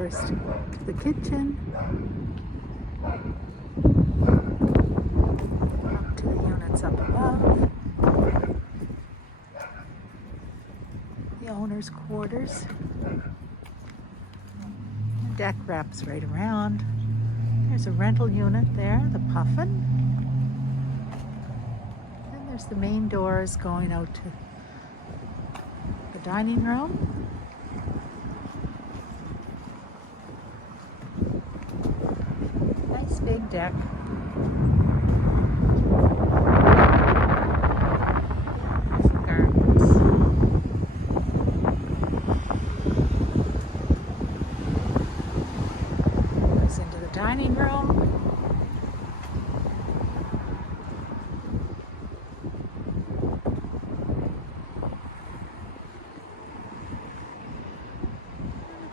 doors to the kitchen. Up to the units up above. The owner's quarters. The deck wraps right around. There's a rental unit there, the Puffin. And there's the main doors going out to the dining room. Nice big deck. Gardens. Goes into the dining room.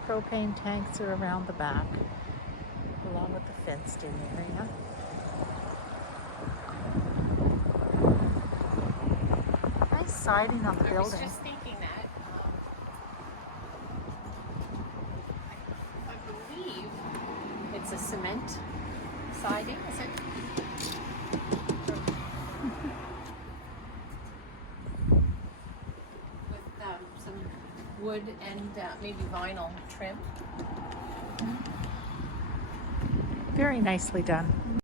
Propane tanks are around the back, along with the fenced-in area. Nice siding on the I building. was just thinking that. I believe it's a cement siding, is it? With some wood and maybe vinyl trim. Very nicely done.